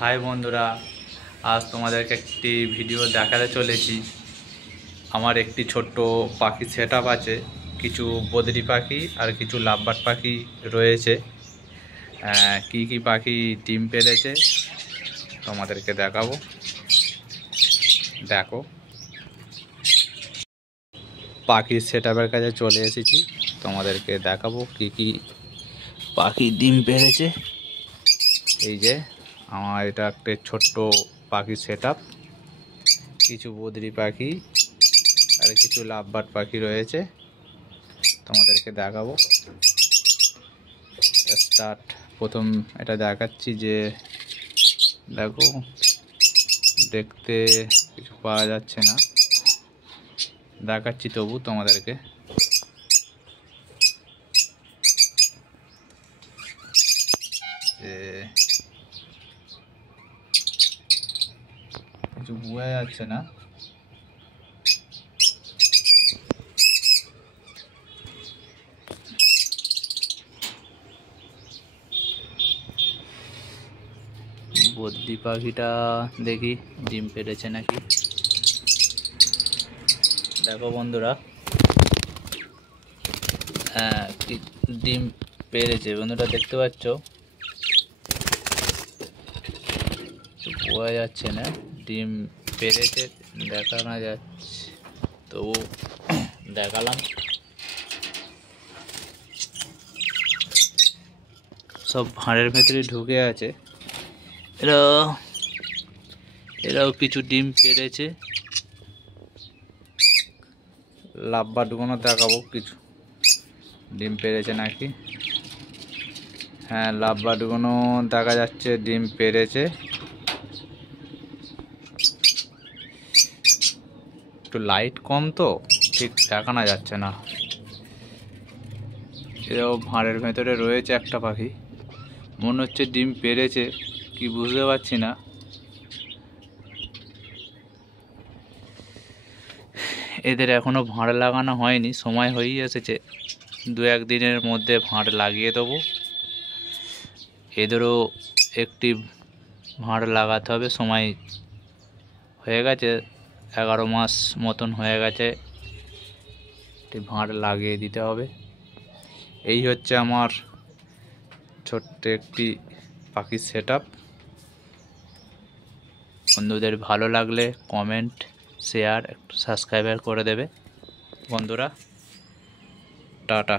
High বন্ধুরা, আজ তোমাদেরকে একটি ভিডিও দেখাতে চলেছি। আমার একটি ছোট্ট পাখি সেটআপ আছে, কিছু বদ্রি পাখি আর কিছু লাভবার্ড পাখি রয়েছে। কি কি পাখি ডিম পেড়েছে তোমাদেরকে দেখাবো, দেখো। পাখির সেটআপের কাছে চলে এসেছি, তোমাদেরকে দেখাবো কি কি পাখি ডিম পেড়েছে। এই যে আমার এটা একটা ছোট্ট পাখির সেটআপ, কিছু বদ্রি পাখি আর কিছু লাভবার্ড পাখি রয়েছে, তোমাদেরকে দেখাবো। স্টার্ট। প্রথম এটা দেখাচ্ছি যে দেখো, দেখতে কিছু পাওয়া যাচ্ছে না, দেখাচ্ছি তবু তোমাদেরকে। কিছু বোঝা যাচ্ছে না। বদ্রি পাখিটা দেখি ডিম পেড়েছে নাকি। দেখো বন্ধুরা, হ্যাঁ ডিম পেড়েছে বন্ধুরা, দেখতে পাচ্ছ। বোঝা যাচ্ছে না, ডিম পেড়েছে দেখানো যাচ্ছে, তবু দেখালাম। সব ভাঁড়ের ভেতরে ঢুকে আছে। এরাও কিছু ডিম পেড়েছে। লাভবার্ডগুলো দেখাবো, কিছু ডিম পেড়েছে নাকি। হ্যাঁ, লাভবার্ডগুলো দেখা যাচ্ছে ডিম পেড়েছে। একটু লাইট কম তো ঠিক দেখানো যাচ্ছে না। এরাও ভাঁড়ের ভেতরে রয়েছে একটা পাখি, মনে হচ্ছে ডিম পেড়েছে, কি বুঝতে পারছি না। এদের এখনো ভাঁড় লাগানো হয়নি, সময় হয়েই এসেছে, 2-1 দিনের মধ্যে ভাঁড় লাগিয়ে দেবো। এদেরও একটি ভাঁড় লাগাতে হবে, সময় হয়ে গেছে, 11 মাস মতন হয়ে গেছে, একটি ভাঁড় লাগিয়ে দিতে হবে। এই হচ্ছে আমার ছোট্ট একটি পাখির সেটআপ। বন্ধুদের ভালো লাগলে কমেন্ট, শেয়ার, একটু সাবস্ক্রাইব করে দেবে বন্ধুরা। টাটা।